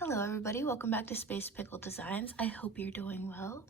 Hello everybody, welcome back to Space Pickle Designs. I hope you're doing well.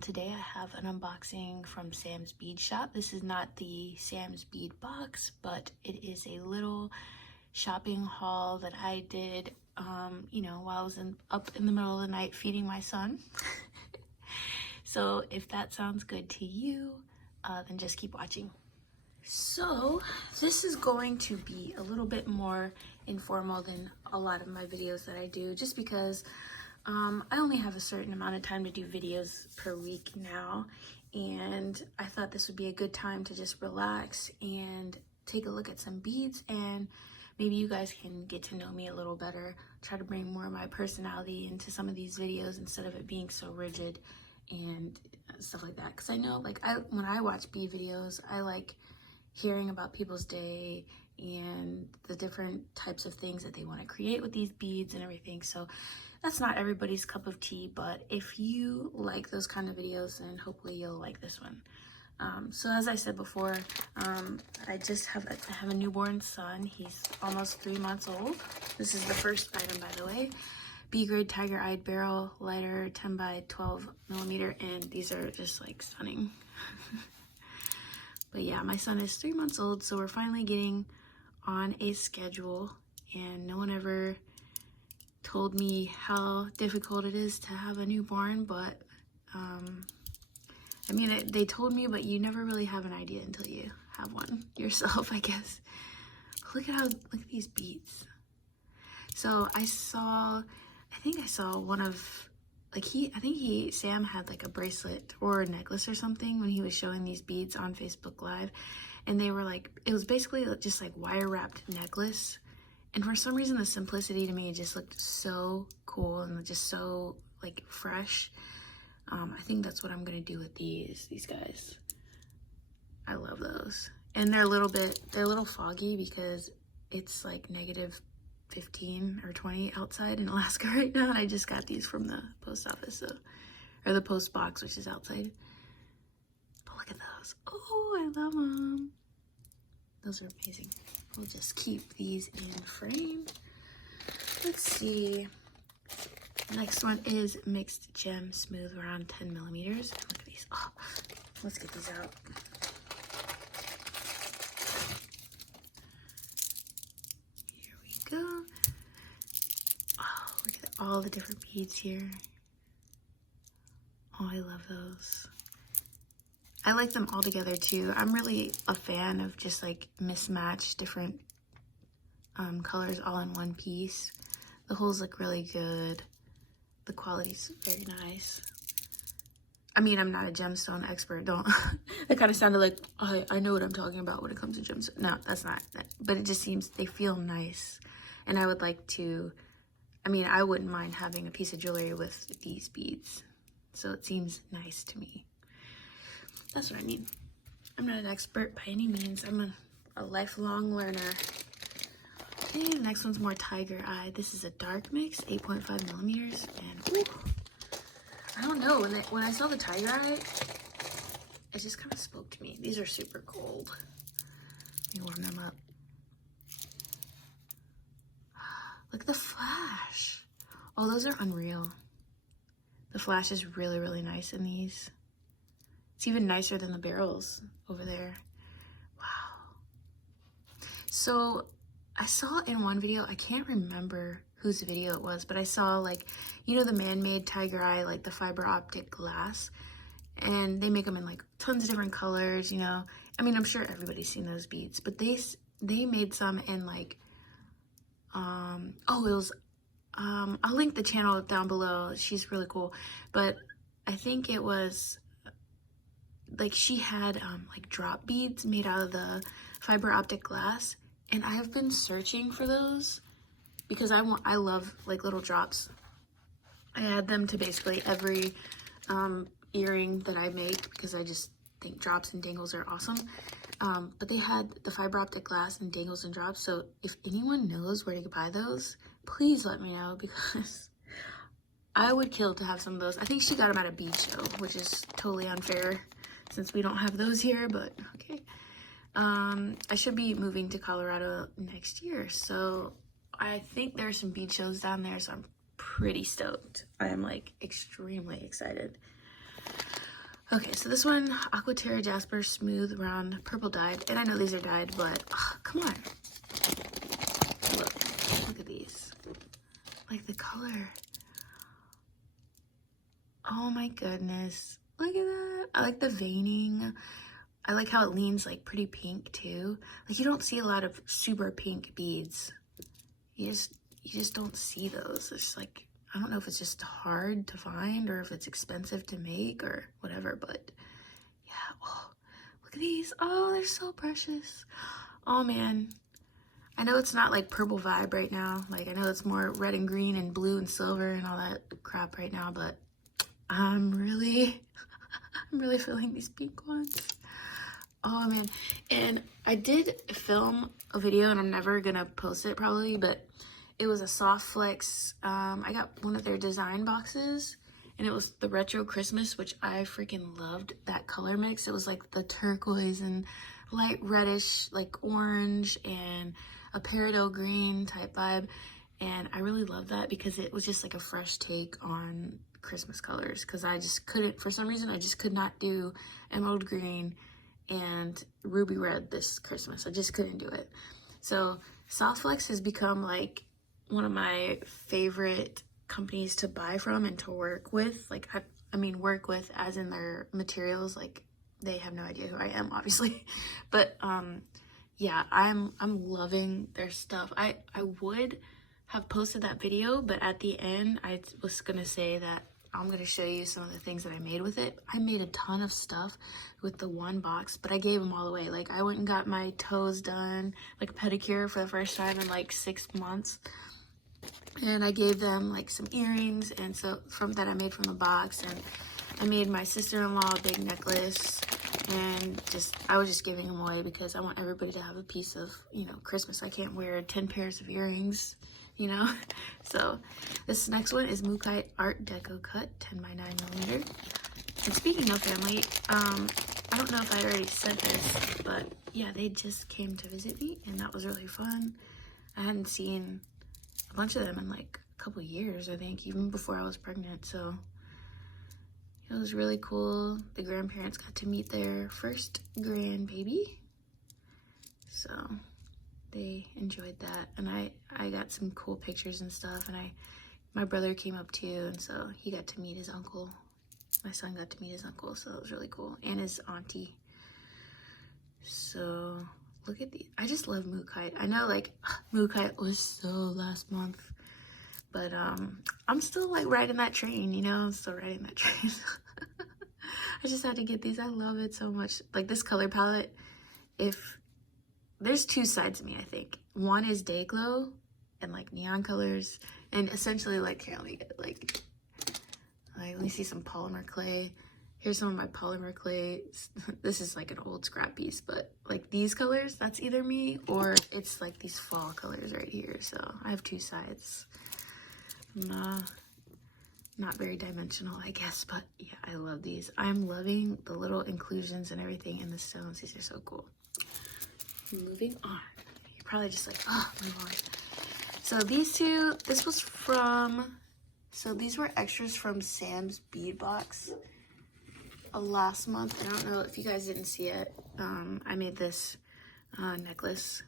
Today I have an unboxing from Sam's Bead Shop. This is not the Sam's Bead box, but it is a little shopping haul that I did, while I was up in the middle of the night feeding my son. So if that sounds good to you, then just keep watching. So this is going to be a little bit more informal than a lot of my videos that I do, just because I only have a certain amount of time to do videos per week now, and I thought this would be a good time to just relax and take a look at some beads, and maybe you guys can get to know me a little better, try to bring more of my personality into some of these videos instead of it being so rigid and stuff like that. Because I know, like, when I watch bead videos, I like hearing about people's day and the different types of things that they want to create with these beads and everything. So that's not everybody's cup of tea, but if you like those kind of videos, then hopefully you'll like this one. So as I said before, I have a newborn son. He's almost 3 months old. This is the first item, by the way. B-grade tiger-eyed barrel lighter, 10 by 12 millimeter, and these are just like stunning. But yeah, my son is 3 months old, so we're finally getting on a schedule, and no one ever told me how difficult it is to have a newborn, but they told me, but you never really have an idea until you have one yourself, I guess. But look at these beads. So I think I saw one of, like, Sam had like a bracelet or a necklace or something when he was showing these beads on Facebook Live, and they were like, it was basically just like wire wrapped necklace, and for some reason the simplicity to me, it just looked so cool and just so like fresh. I think that's what I'm gonna do with these guys. I love those, and they're a little foggy because it's like negative 15 or 20 outside in Alaska right now, and I just got these from the post office, or the post box, which is outside. But look at those. Oh, I love them. Those are amazing. We'll just keep these in frame. Let's see. Next one is mixed gem smooth around 10 millimeters. Look at these. Oh, let's get these out. Here we go. Oh, look at all the different beads here. Oh, I love those. I like them all together too. I'm really a fan of just like mismatched different colors all in one piece. The holes look really good. The quality's very nice. I mean, I'm not a gemstone expert. Don't. That kind of sounded like I know what I'm talking about when it comes to gemstones. No, that's not. But it just seems they feel nice, and I would like to. I mean, I wouldn't mind having a piece of jewelry with these beads. So it seems nice to me. That's what I mean. I'm not an expert by any means. I'm a lifelong learner. Okay, the next one's more tiger eye. This is a dark mix, 8.5 millimeters. And ooh, I don't know, when I saw the tiger eye, it just kind of spoke to me. These are super cold. Let me warm them up. Look at the flash. Oh, those are unreal. The flash is really, really nice in these. It's even nicer than the barrels over there. Wow. So I saw in one video, I can't remember whose video it was, but I saw, like, you know, the man-made tiger eye, like the fiber optic glass, and they make them in like tons of different colors, you know. I mean, I'm sure everybody's seen those beads, but they made some in like, it was, I'll link the channel down below. She's really cool, but I think it was like she had like drop beads made out of the fiber optic glass, and I've been searching for those because I love like little drops. I add them to basically every earring that I make because I just think drops and dangles are awesome. But they had the fiber optic glass and dangles and drops, so if anyone knows where to buy those, please let me know, because I would kill to have some of those. I think she got them at a bead show, which is totally unfair since we don't have those here, but okay. I should be moving to Colorado next year, so I think there's some bead shows down there, so I'm pretty stoked. I am like extremely excited. Okay, so this one, Aqua Jasper Smooth Round Purple dyed. And I know these are dyed, but come on. Look at these. Like the color. Oh my goodness. Look at that. I like the veining. I like how it leans like pretty pink too. Like you don't see a lot of super pink beads. You just don't see those. It's like, I don't know if it's just hard to find or if it's expensive to make or whatever, but yeah. Oh, look at these. Oh, they're so precious. Oh man. I know it's not like purple vibe right now. Like I know it's more red and green and blue and silver and all that crap right now, but I'm really feeling these pink ones. Oh man. And I did film a video and I'm never gonna post it probably, but it was a soft flex. I got one of their design boxes and it was the retro Christmas, which I freaking loved that color mix. It was like the turquoise and light reddish, like orange and a peridot green type vibe. And I really love that because it was just like a fresh take on Christmas colors. Because I just couldn't, for some reason, I just could not do emerald green and ruby red this Christmas. I just couldn't do it. So Softflex has become like one of my favorite companies to buy from and to work with. Like, I mean, work with as in their materials. Like, they have no idea who I am, obviously. But, yeah, I'm loving their stuff. I would have posted that video, but at the end, I was gonna say that I'm gonna show you some of the things that I made with it. I made a ton of stuff with the one box, but I gave them all away. Like, I went and got my toes done, like pedicure for the first time in like 6 months. And I gave them like some earrings and so from that I made from the box, and I made my sister-in-law a big necklace, and I was just giving them away because I want everybody to have a piece of, you know, Christmas. I can't wear 10 pairs of earrings, you know. So this next one is Mukai Art Deco cut 10x9mm. And speaking of family, I don't know if I already said this, but yeah, they just came to visit me and that was really fun. I hadn't seen a bunch of them in like a couple years, I think, even before I was pregnant. So it was really cool. The grandparents got to meet their first grandbaby, so they enjoyed that. And I got some cool pictures and stuff, and my brother came up too, and so he got to meet his uncle. My son got to meet his uncle, so it was really cool, and his auntie. So look at these. I just love Mukai. I know, like, Mukai was so last month, but I'm still like riding that train, you know. I'm still riding that train. I just had to get these. I love it so much. Like, this color palette, if there's two sides to me, I think. One is day glow and like neon colors, and essentially, like, here, let me get let me see some polymer clay. Here's some of my polymer clay. This is like an old scrap piece, but like these colors, that's either me or it's like these fall colors right here. So I have two sides. Not very dimensional, I guess, but yeah, I love these. I'm loving the little inclusions and everything in the stones. These are so cool. Moving on. You're probably just like, oh, move on. So these two, these were extras from Sam's bead box last month. I don't know if you guys didn't see it. I made this necklace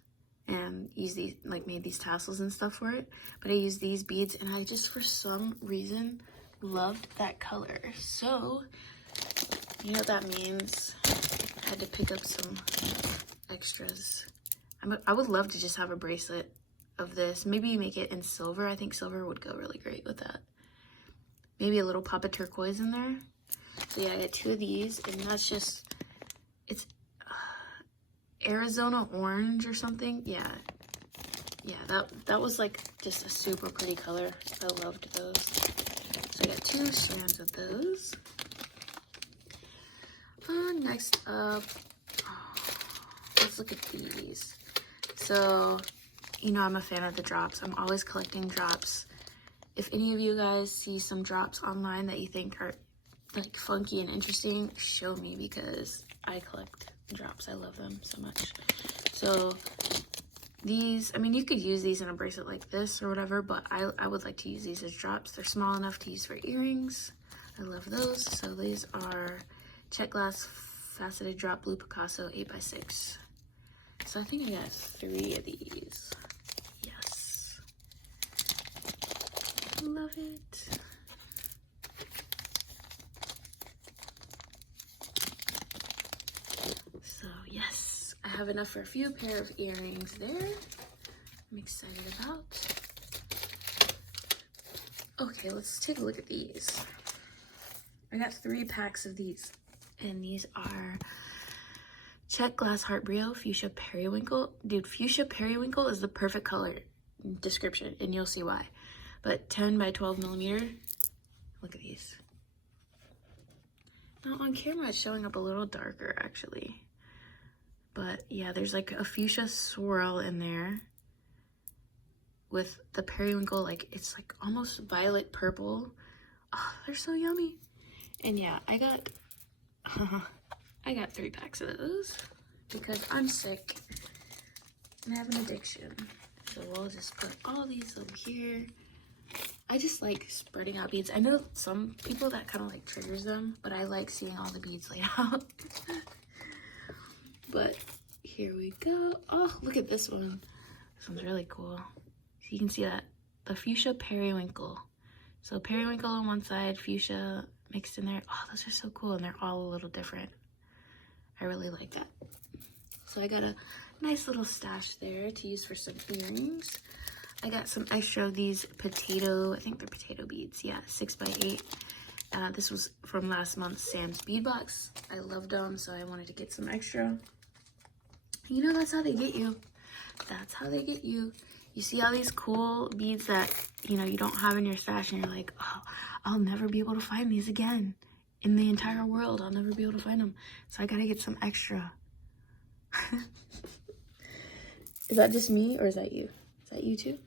and used these, like, made these tassels and stuff for it, but I used these beads and I just for some reason loved that color. So you know what that means. I had to pick up some extras. I would love to just have a bracelet of this, maybe make it in silver. I think silver would go really great with that. Maybe a little pop of turquoise in there. So yeah, I got two of these, and that's just, it's Arizona orange or something. Yeah, that was like just a super pretty color. I loved those. So I got two strands of those. Next up, let's look at these. So, you know, I'm a fan of the drops. I'm always collecting drops. If any of you guys see some drops online that you think are like funky and interesting, show me, because I collect drops. I love them so much. So These, I mean, you could use these in a bracelet like this or whatever, but I would like to use these as drops. They're small enough to use for earrings. I love those. So these are Czech glass faceted drop blue Picasso 8x6. So I think I got 3 of these. Yes. Love it. So yes, I have enough for a few pair of earrings there. I'm excited about. Okay, let's take a look at these. I got 3 packs of these, and these are Czech glass heart brio fuchsia periwinkle. Dude, fuchsia periwinkle is the perfect color description, and you'll see why. But 10 by 12 millimeter. Look at these. Now on camera it's showing up a little darker actually, but yeah, there's like a fuchsia swirl in there with the periwinkle, like it's like almost violet purple. Oh, they're so yummy. And yeah, I got 3 packs of those because I'm sick and I have an addiction. So we'll just put all these over here. I just like spreading out beads. I know some people that kind of like triggers them, but I like seeing all the beads laid out. But here we go. Oh, look at this one. This one's really cool. So you can see that, the fuchsia periwinkle. So periwinkle on one side, fuchsia mixed in there. Oh, those are so cool, and they're all a little different. I really like that. So I got a nice little stash there to use for some earrings. I got some extra of these potato, I think they're potato beads, yeah, 6x8. This was from last month's Sam's bead box. I loved them, so I wanted to get some extra. You know, that's how they get you. That's how they get you. You see all these cool beads that, you know, you don't have in your stash, and you're like, oh, I'll never be able to find these again. In the entire world, I'll never be able to find them. So I gotta get some extra. Is that just me, or is that you? Is that you too?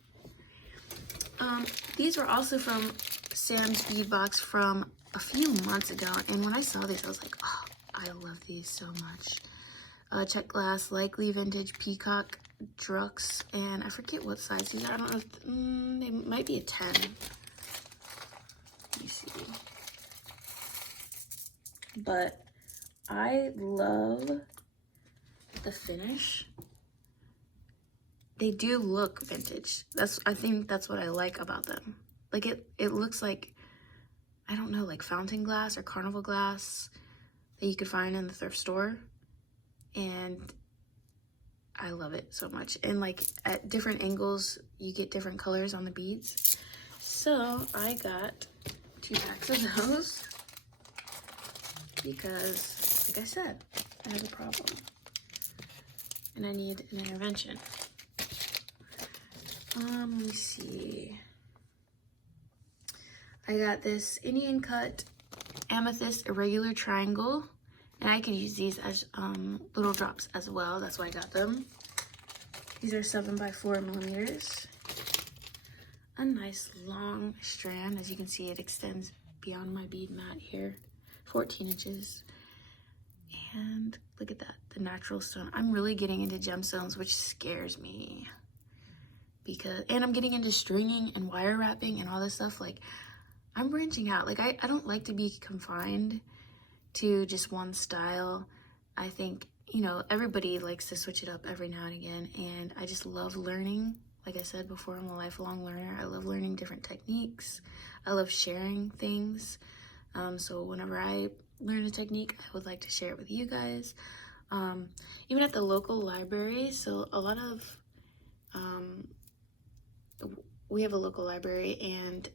These were also from Sam's bead box from a few months ago, and when I saw these, I was like, oh, I love these so much. Czech glass, likely vintage peacock drux, and I forget what size these are. I don't know if they might be a 10. Let me see. But I love the finish. They do look vintage. I think that's what I like about them. Like it looks like, I don't know, like fountain glass or carnival glass that you could find in the thrift store. And I love it so much. And like at different angles, you get different colors on the beads. So I got 2 packs of those because, like I said, I have a problem and I need an intervention. Let me see. I got this Indian cut amethyst irregular triangle, and I could use these as little drops as well. That's why I got them. These are 7 by 4 millimeters. A nice long strand. As you can see, it extends beyond my bead mat here, 14 inches. And look at that, the natural stone. I'm really getting into gemstones, which scares me. And I'm getting into stringing and wire wrapping and all this stuff. Like, I'm branching out. Like, I don't like to be confined to just one style. I think, you know, everybody likes to switch it up every now and again, and I just love learning. Like I said before, I'm a lifelong learner. I love learning different techniques. I love sharing things. So whenever I learn a technique, I would like to share it with you guys. Even at the local library, so a lot of we have a local library, and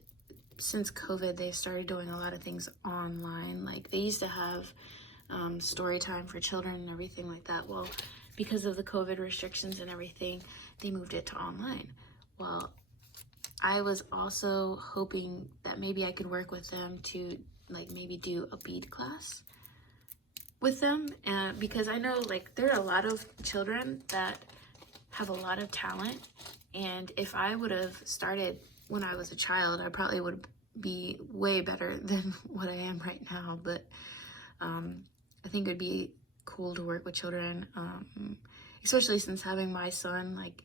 since COVID, they've started doing a lot of things online. Like, they used to have story time for children and everything like that. Well, because of the COVID restrictions and everything, they moved it to online. Well, I was also hoping that maybe I could work with them to, like, maybe do a bead class with them, because I know, like, there are a lot of children that have a lot of talent, and if I would have started when I was a child, I probably would be way better than what I am right now. But I think it would be cool to work with children, especially since having my son, like,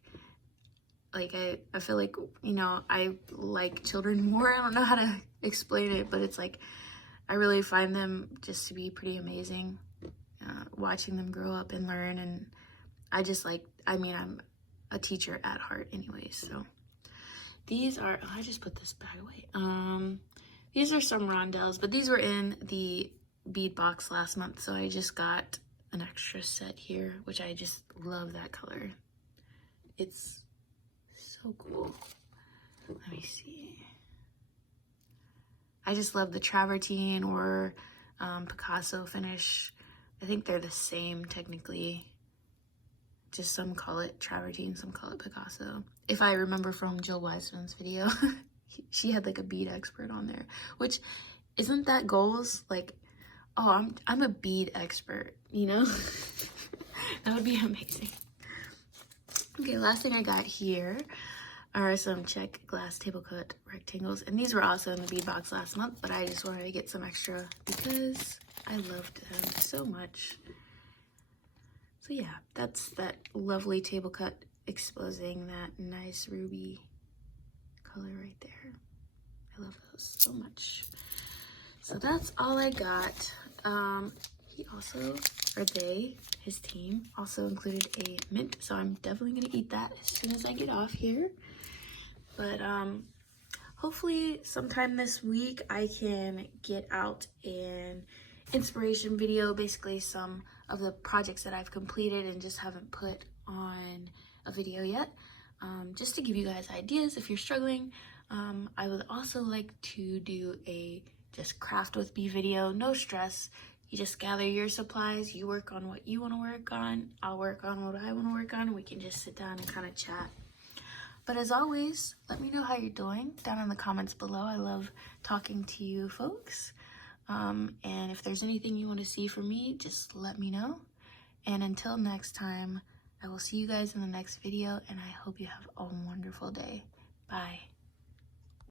like I feel like, you know, I like children more. I don't know how to explain it, but it's like I really find them just to be pretty amazing, watching them grow up and learn. And I just like, I mean, I'm a teacher at heart anyways. So these are, oh, I just put this bag away. These are some rondelles, but these were in the bead box last month, so I just got an extra set here, which I just love that color. It's so cool. Let me see. I just love the travertine or Picasso finish. I think they're the same technically. Just some call it travertine, some call it Picasso. If I remember from Jill Wiseman's video, she had like a bead expert on there, which isn't that goals? Like, oh, I'm a bead expert, you know? That would be amazing. Okay, last thing I got here are some Czech glass table cut rectangles, and these were also in the bead box last month, but I just wanted to get some extra because I loved them so much. So yeah, that's that lovely table cut exposing that nice ruby color right there. I love those so much. So that's all I got. He also, or they, his team, also included a mint, so I'm definitely gonna eat that as soon as I get off here. But hopefully sometime this week I can get out an inspiration video, basically some of the projects that I've completed and just haven't put on a video yet, just to give you guys ideas if you're struggling. I would also like to do a just craft with me video, no stress. You just gather your supplies, you work on what you want to work on, I'll work on what I want to work on, and we can just sit down and kind of chat. But as always, let me know how you're doing down in the comments below. I love talking to you folks. And if there's anything you want to see from me, just let me know. And until next time, I will see you guys in the next video, and I hope you have a wonderful day. Bye.